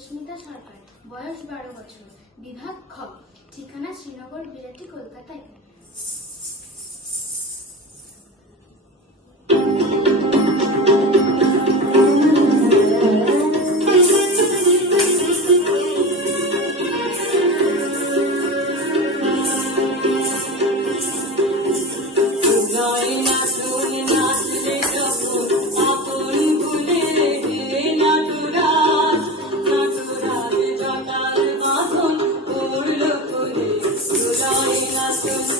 সুস্মিতা সরকার বয়স বারো বছর বিভাগ খ ঠিকানা শ্রীনগর বিরাটি কলকাতায়। Peace.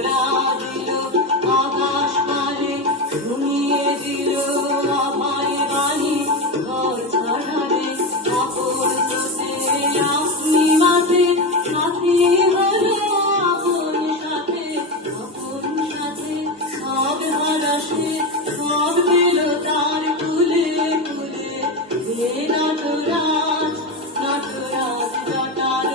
Lord.